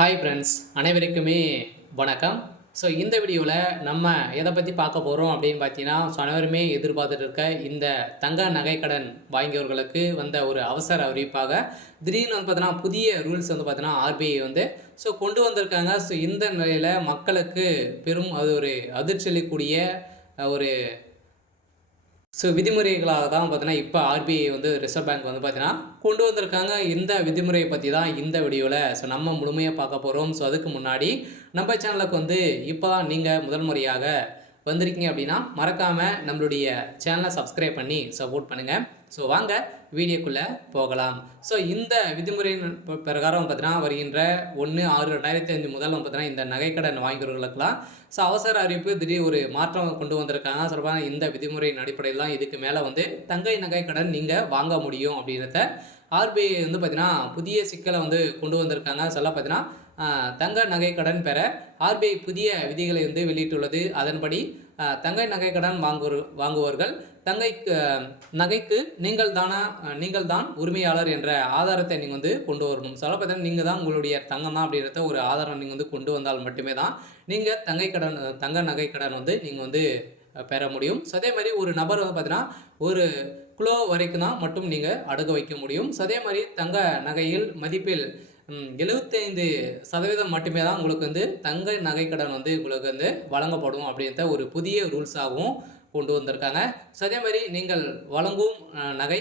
Hi friends, அனைவருக்குமே வணக்கம். So இந்த வீடியோவில் நம்ம எதை பற்றி பார்க்க போகிறோம் அப்படின்னு பார்த்தீங்கன்னா, அனைவருமே எதிர்பார்த்துட்டு இருக்க இந்த தங்க நகைக்கடன் வாங்கியவர்களுக்கு வந்த ஒரு அவசர அறிவிப்பாக திடீர்னு வந்து பார்த்தீங்கன்னா புதிய ரூல்ஸ் வந்து பார்த்தீங்கன்னா ஆர்பிஐ வந்து கொண்டு வந்திருக்காங்க. இந்த நிலையில் மக்களுக்கு பெரும் அது ஒரு அதிர்ச்சி அளிக்கக்கூடிய ஒரு விதிமுறைகளாக தான் பார்த்தீங்கன்னா, இப்போ ஆர்பிஐ வந்து ரிசர்வ் பேங்க் வந்து பார்த்தீங்கன்னா, கொண்டு வந்திருக்காங்க. இந்த விதிமுறையை பத்தி தான் இந்த வீடியோல நம்ம முழுமையா பார்க்க போறோம். அதுக்கு முன்னாடி நம்ம சேனலுக்கு வந்து இப்போ தான் நீங்க முதல் முறையாக வந்திருக்கீங்க அப்படின்னா, மறக்காம நம்மளுடைய சேனலை சப்ஸ்கிரைப் பண்ணி சப்போர்ட் பண்ணுங்க. வாங்க வீடியோக்குள்ள போகலாம். இந்த விதிமுறையின் பிரகாரம் பார்த்தீங்கன்னா, வருகின்ற 1/6/2005 முதல் பார்த்தீங்கன்னா, இந்த நகைக்கடன் வாங்கியவர்களுக்கெல்லாம் அவசர அறிவிப்பு திடீர் ஒரு மாற்றம் கொண்டு வந்திருக்காங்க. சொல்லப்போனா இந்த விதிமுறையின் அடிப்படையில் தான் இதுக்கு மேலே வந்து தங்க நகைக்கடன் நீங்கள் வாங்க முடியும் அப்படின்றத ஆர்பிஐ வந்து பார்த்தீங்கன்னா, புதிய சிக்கலை வந்து கொண்டு வந்திருக்காங்க. பார்த்தீங்கன்னா, தங்க நகைக்கடன் பெற ஆர்பிஐ புதிய விதிகளை வந்து வெளியிட்டுள்ளது. அதன்படி தங்க நகைக்கடன் வாங்குவோர்கள் நகைக்கு நீங்கள் தான் உரிமையாளர் என்ற ஆதாரத்தை நீங்கள் வந்து கொண்டு வரணும். பார்த்தீங்கன்னா, நீங்கள் தான் உங்களுடைய தங்கம் தான் அப்படின்றத ஒரு ஆதாரம் நீங்கள் வந்து கொண்டு வந்தால் மட்டுமே தான் நீங்கள் தங்க நகைக்கடன் வந்து நீங்கள் வந்து பெற முடியும். அதே மாதிரி ஒரு நபர் வந்து பார்த்தீங்கன்னா, ஒரு கிலோ வரைக்கும் தான் மட்டும் நீங்கள் அடகு வைக்க முடியும். அதே மாதிரி தங்க நகையில் மதிப்பில் 75% மட்டுமே தான் உங்களுக்கு வந்து தங்க நகைக்கடன் வந்து உங்களுக்கு வந்து வழங்கப்படும் அப்படின்ற ஒரு புதிய ரூல்ஸாகவும் கொண்டு வந்திருக்காங்க. அதே மாதிரி நீங்கள் வழங்கும் நகை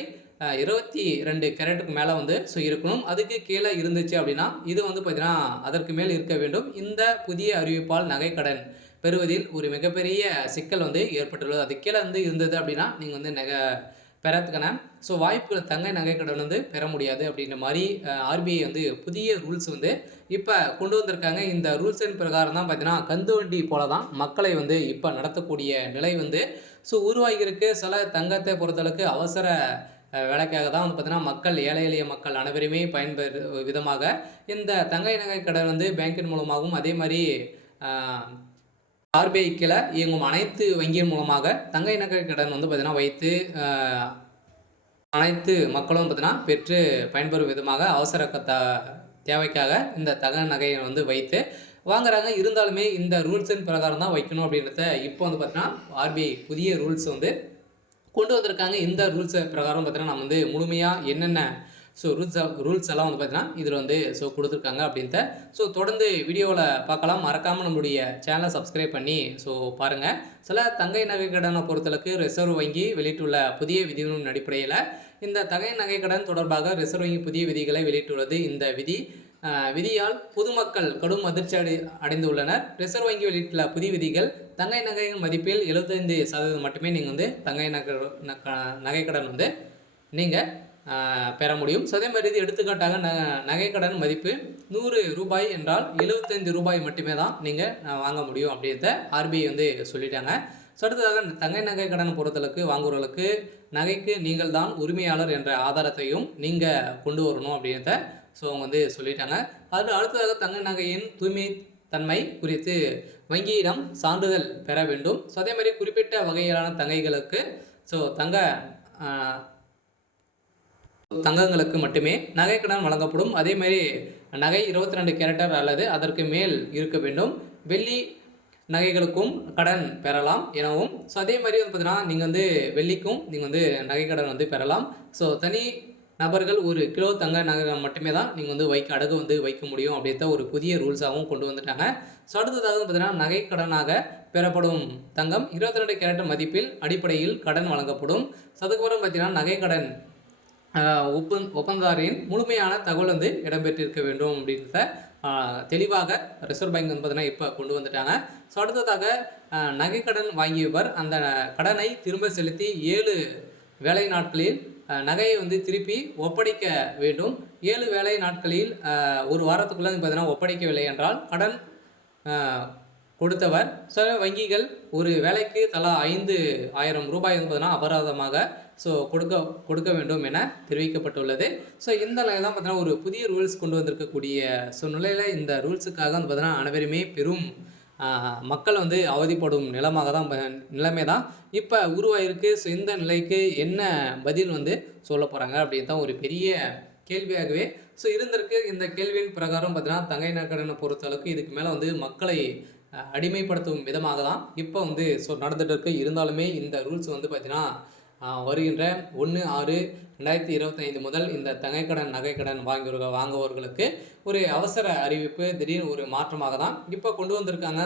22 கேரட்டுக்கு மேலே வந்து இருக்கணும். அதுக்கு கீழே இருந்துச்சு அப்படின்னா இது வந்து பார்த்தீங்கன்னா அதற்கு மேல் இருக்க வேண்டும். இந்த புதிய அறிவிப்பால் நகைக்கடன் பெறுவதில் ஒரு மிகப்பெரிய சிக்கல் வந்து ஏற்பட்டுள்ளது. அது கீழே வந்து இருந்தது அப்படின்னா நீங்கள் வந்து பெறத்துக்கான வாய்ப்புகள் தங்க நகைக்கடன் வந்து பெற முடியாது அப்படின்ற மாதிரி ஆர்பிஐ வந்து புதிய ரூல்ஸ் வந்து இப்போ கொண்டு வந்திருக்காங்க. இந்த ரூல்ஸின் பிரகாரம் தான் பார்த்தீங்கன்னா கந்து வண்டி போல தான் மக்களை வந்து இப்போ நடத்தக்கூடிய நிலை வந்து உருவாகியிருக்கு. சில தங்கத்தை பொறுத்தளவுக்கு அவசர வேலைக்காக தான் வந்து பார்த்தீங்கன்னா மக்கள் ஏழை எளிய மக்கள் அனைவருமே பயன்பெறு விதமாக இந்த தங்க நகை கடன் வந்து பேங்கின் மூலமாகவும் அதே மாதிரி ஆர்பிஐ கீழே இயங்கும் அனைத்து வங்கியின் மூலமாக தங்க நகை கடன் வந்து பார்த்தீங்கன்னா வைத்து அனைத்து மக்களும் பார்த்தீங்கன்னா பெற்று பயன்பெறும் விதமாக அவசர தேவைக்காக இந்த தங்க நகையை வந்து வைத்து வாங்குறாங்க. இருந்தாலுமே இந்த ரூல்ஸின் பிரகாரம் தான் வைக்கணும் அப்படின்றத இப்போ வந்து பார்த்தீங்கன்னா ஆர்பிஐ புதிய ரூல்ஸ் வந்து கொண்டு வந்திருக்காங்க. இந்த ரூல்ஸ் பிரகாரம் பார்த்தீங்கன்னா நம்ம வந்து முழுமையாக என்னென்ன ரூல்ஸ் எல்லாம் வந்து பார்த்தீங்கன்னா இதில் வந்து கொடுத்துருக்காங்க அப்படின்ட்டு தொடர்ந்து வீடியோவில் பார்க்கலாம். மறக்காமல் நம்மளுடைய சேனலை சப்ஸ்கிரைப் பண்ணி பாருங்கள். சில தங்கை நகை கடனை பொறுத்தளவுக்கு ரிசர்வ் வங்கி வெளியிட்டுள்ள புதிய விதிகளின் அடிப்படையில் இந்த தங்கை நகை கடன் தொடர்பாக ரிசர்வ் வங்கி புதிய விதிகளை வெளியிட்டுள்ளது. இந்த விதியால் பொதுமக்கள் கடும் அதிர்ச்சி அடைந்துள்ளனர். ரிசர்வ் வங்கி வெளியிட்டுள்ள புதிய விதிகள் தங்கை நகையின் மதிப்பில் 75% மட்டுமே நீங்கள் வந்து தங்கை நகைக்கடன் வந்து நீங்கள் பெற முடியும். அதே மாதிரி இது எடுத்துக்காட்டாக நகைக்கடன் மதிப்பு 100 ரூபாய் என்றால் 75 ரூபாய் மட்டுமே தான் நீங்கள் வாங்க முடியும் அப்படின்றத ஆர்பிஐ வந்து சொல்லிட்டாங்க. அடுத்ததாக தங்கை நகை கடன் பொறுத்தளவுக்கு வாங்குவர்களுக்கு நகைக்கு நீங்கள் தான் உரிமையாளர் என்ற ஆதாரத்தையும் நீங்கள் கொண்டு வரணும் அப்படின்றத அவங்க வந்து சொல்லிட்டாங்க. அடுத்ததாக தங்க நகையின் தூய்மை தன்மை குறித்து வங்கியிடம் சான்றிதழ் பெற வேண்டும். அதே மாதிரி குறிப்பிட்ட வகையிலான தங்கைகளுக்கு தங்கங்களுக்கு மட்டுமே நகைக்கடன் வழங்கப்படும். அதே மாதிரி நகை 22 கேரட்டர் அல்லது அதற்கு மேல் இருக்க வேண்டும். வெள்ளி நகைகளுக்கும் கடன் பெறலாம் எனவும் அதே மாதிரி வந்து பார்த்தீங்கன்னா நீங்கள் வந்து வெள்ளிக்கும் நீங்கள் வந்து நகைக்கடன் வந்து பெறலாம். தனி நபர்கள் 1 கிலோ தங்க நகை மட்டுமே தான் நீங்கள் வந்து அடகு வந்து வைக்க முடியும் அப்படின்ற ஒரு புதிய ரூல்ஸாகவும் கொண்டு வந்துட்டாங்க. அடுத்ததாக பார்த்தீங்கன்னா நகைக்கடனாக பெறப்படும் தங்கம் 22 கேரட் மதிப்பில் அடிப்படையில் கடன் வழங்கப்படும். அதுக்கப்புறம் பார்த்தீங்கன்னா நகைக்கடன் ஒப்பந்ததாரின் முழுமையான தகவல் வந்து இடம்பெற்றிருக்க வேண்டும் அப்படின்றத தெளிவாக ரிசர்வ் பேங்க் வந்து பார்த்தீங்கன்னா இப்போ கொண்டு வந்துட்டாங்க. அடுத்ததாக நகைக்கடன் வாங்கியவர் அந்த கடனை திரும்ப செலுத்தி 7 வேலை நாட்களில் நகையை வந்து திருப்பி ஒப்படைக்க வேண்டும். 7 வேலை நாட்களில் ஒரு வாரத்துக்குள்ளே பார்த்தீங்கன்னா ஒப்படைக்கவில்லை என்றால் கடன் கொடுத்தவர் வங்கிகள் ஒரு வேலைக்கு தலா 5,000 ரூபாய் என்பதுனா அபராதமாக கொடுக்க வேண்டும் என தெரிவிக்கப்பட்டுள்ளது. இந்த நிலையில் தான் பார்த்தீங்கன்னா ஒரு புதிய ரூல்ஸ் கொண்டு வந்திருக்கக்கூடிய நிலையில் இந்த ரூல்ஸுக்காக வந்து பார்த்தீங்கன்னா அனைவருமே பெரும் மக்கள் வந்து அவதிப்படும் நிலைமை தான் இப்போ உருவாயிருக்கு. இந்த நிலைக்கு என்ன பதில் வந்து சொல்ல போகிறாங்க அப்படின்னு தான் ஒரு பெரிய கேள்வியாகவே இருந்திருக்கு. இந்த கேள்வியின் பிரகாரம் பார்த்தீங்கன்னா, தங்கை நகைக்கடனை பொறுத்தளவுக்கு இதுக்கு மேல வந்து மக்களை அடிமைப்படுத்தும் விதமாக தான் இப்போ வந்து நடந்துட்டு இருக்கு. இருந்தாலுமே இந்த ரூல்ஸ் வந்து பார்த்தீங்கன்னா, வருகின்ற 1/6/2025 முதல் இந்த தங்கைக்கடன், நகைக்கடன் வாங்குபவர்களுக்கு ஒரு அவசர அறிவிப்பு, திடீர்னு ஒரு மாற்றமாக தான் இப்போ கொண்டு வந்திருக்காங்க.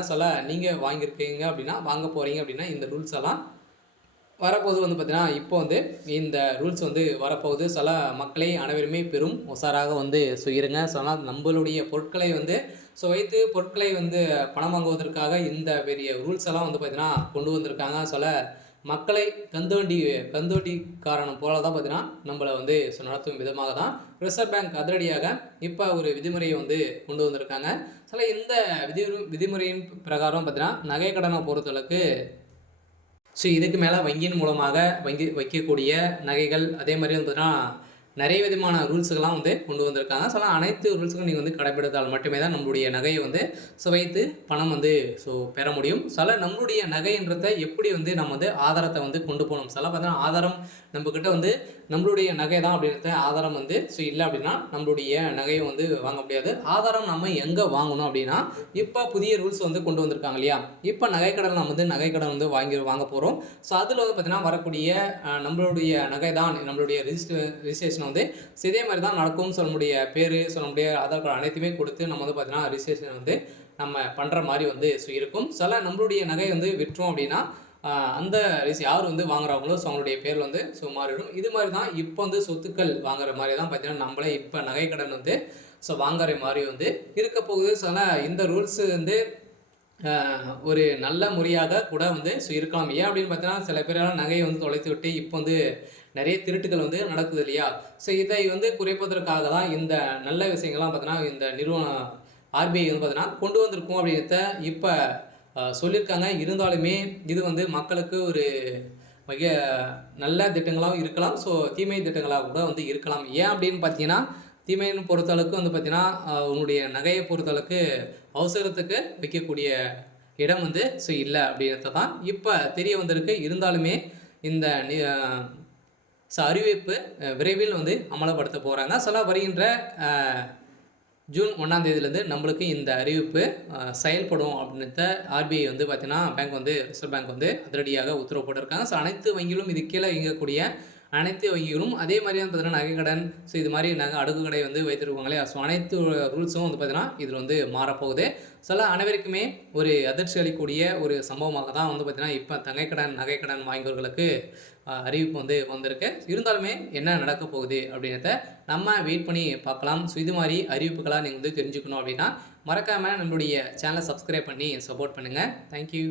நீங்க வாங்கியிருக்கீங்க அப்படின்னா, வாங்க போறீங்க அப்படின்னா, இந்த ரூல்ஸ் எல்லாம் வரப்போது வந்து பார்த்தீங்கன்னா, இப்போ வந்து இந்த ரூல்ஸ் வந்து வரப்போகுது. மக்களை அனைவருமே பெரும் உஷாராக வந்து இருங்க. நம்மளுடைய பொருட்களை வந்து வைத்து பொருட்களை வந்து பணம் வாங்குவதற்காக இந்த பெரிய ரூல்ஸ் எல்லாம் வந்து பார்த்தீங்கன்னா, கொண்டு வந்திருக்காங்க. மக்களை கந்துவட்டிக்காரன் போல தான் பார்த்தீங்கன்னா, நம்மள வந்து நடத்தும் விதமாக தான் ரிசர்வ் பேங்க் அதிரடியாக இப்போ ஒரு விதிமுறையை வந்து கொண்டு வந்திருக்காங்க. இந்த விதிமுறையின் பிரகாரம் பார்த்தீங்கன்னா, நகை கடனை பொறுத்தளவுக்கு இதுக்கு மேலே வங்கியின் மூலமாக வைக்கக்கூடிய நகைகள், அதே மாதிரி வந்து பார்த்தீங்கன்னா, நிறைய விதமான ரூல்ஸுகள்லாம் வந்து கொண்டு வந்திருக்காங்க. அனைத்து ரூல்ஸுக்கும் நீங்கள் வந்து கடைப்பிடித்தால் மட்டுமே தான் நம்மளுடைய நகையை வந்து வைத்து பணம் வந்து பெற முடியும். நம்மளுடைய நகைன்றத எப்படி வந்து நம்ம வந்து ஆதாரத்தை வந்து கொண்டு போகணும். பார்த்தீங்கன்னா, ஆதாரம் நம்மக்கிட்ட வந்து நம்மளுடைய நகை தான் அப்படின்றத ஆதாரம் வந்து இல்லை அப்படின்னா நம்மளுடைய நகையை வந்து வாங்க முடியாது. ஆதாரம் நம்ம எங்கே வாங்கணும் அப்படின்னா, இப்போ புதிய ரூல்ஸ் வந்து கொண்டு வந்திருக்காங்க இல்லையா? இப்போ நகைக்கடன் நம்ம வந்து நகைக்கடன் வந்து வாங்க போகிறோம். அதில் வந்து பார்த்தீங்கன்னா, வரக்கூடிய நம்மளுடைய நகை தான் நம்மளுடைய ரிஜிஸ்ட்ரேஷன் வந்து இதே மாதிரி தான் நடக்கும்னு நம்முடைய பேர், நம்முடைய ஆதார் கார்டு அனைத்துமே கொடுத்து நம்ம வந்து பார்த்தீங்கன்னா, ரிஜிஸ்ட்ரேஷன் வந்து நம்ம பண்ணுற மாதிரி வந்து இருக்கும். நம்மளுடைய நகை வந்து விற்றோம் அப்படின்னா, அந்த யார் வந்து வாங்குறாங்களோ அவங்களுடைய பேர் வந்து மாறிடும். இது மாதிரி தான் இப்போ வந்து சொத்துக்கள் வாங்குற மாதிரி தான் பார்த்தீங்கன்னா, நம்மளே இப்போ நகைக்கடன் வந்து வாங்குற மாதிரி வந்து இருக்க போகுது. இந்த ரூல்ஸ் வந்து ஒரு நல்ல முறையாக கூட வந்து இருக்கலாம். ஏன் அப்படின்னு பார்த்தீங்கன்னா, சில பேரெல்லாம் நகையை வந்து தொலைத்து விட்டு இப்போ வந்து நிறைய திருட்டுகள் வந்து நடக்குது இல்லையா? இதை வந்து குறைப்பதற்காக தான் இந்த நல்ல விஷயங்கள்லாம் பார்த்தீங்கன்னா, இந்த நிறுவனம் ஆர்பிஐ வந்து பார்த்தீங்கன்னா கொண்டு வந்திருக்கும் அப்படின்றத இப்போ சொல்லியிருக்காங்க. இருந்தாலுமே இது வந்து மக்களுக்கு ஒரு மிக நல்ல திட்டங்களாகவும் இருக்கலாம். தீமை திட்டங்களாக கூட வந்து இருக்கலாம். ஏன் அப்படின்னு பார்த்தீங்கன்னா, தீமைன்னு பொறுத்தளவுக்கு வந்து பார்த்தீங்கன்னா, உன்னுடைய நகையை பொறுத்தளவுக்கு அவசரத்துக்கு வைக்கக்கூடிய இடம் வந்து இல்லை அப்படின்றத தான் இப்போ தெரிய வந்திருக்கு. இருந்தாலுமே இந்த அறிவிப்பு விரைவில் வந்து அமலப்படுத்த போகிறாங்க. வருகின்ற ஜூன் 1ஆம் தேதியிலேருந்து நம்மளுக்கு இந்த அறிவிப்பு செயல்படும் அப்படின்றத ஆர்பிஐ வந்து பார்த்தீங்கன்னா, ரிசர்வ் பேங்க் வந்து அதிரடியாக உத்தரவு போட்டிருக்காங்க. அனைத்து வங்கிகளும் இது கீழே இயங்கக்கூடிய அனைத்து வங்கிகளும் அதே மாதிரியான பார்த்தீங்கன்னா, நகைக்கடன் இது மாதிரி அடுக்கு கடை வந்து வைத்திருப்பாங்க இல்லையா? அனைத்து ரூல்ஸும் வந்து பார்த்தீங்கன்னா, இதில் வந்து மாறப்போகுது. அனைவருக்குமே ஒரு அதிர்ச்சி அளிக்கக்கூடிய ஒரு சம்பவமாக தான் வந்து பார்த்தீங்கன்னா, இப்போ தங்கைக்கடன், நகைக்கடன் வாங்கியவர்களுக்கு அறிவிப்பு வந்து வந்திருக்கு. இருந்தாலுமே என்ன நடக்க போகுது அப்படின்றத நம்ம வெயிட் பண்ணி பார்க்கலாம். இது மாதிரி அறிவிப்புகளாக நீங்கள் வந்து தெரிஞ்சுக்கணும் அப்படின்னா, மறக்காமல் நம்மளுடைய சேனலை சப்ஸ்கிரைப் பண்ணி சப்போர்ட் பண்ணுங்கள். தேங்க்யூ.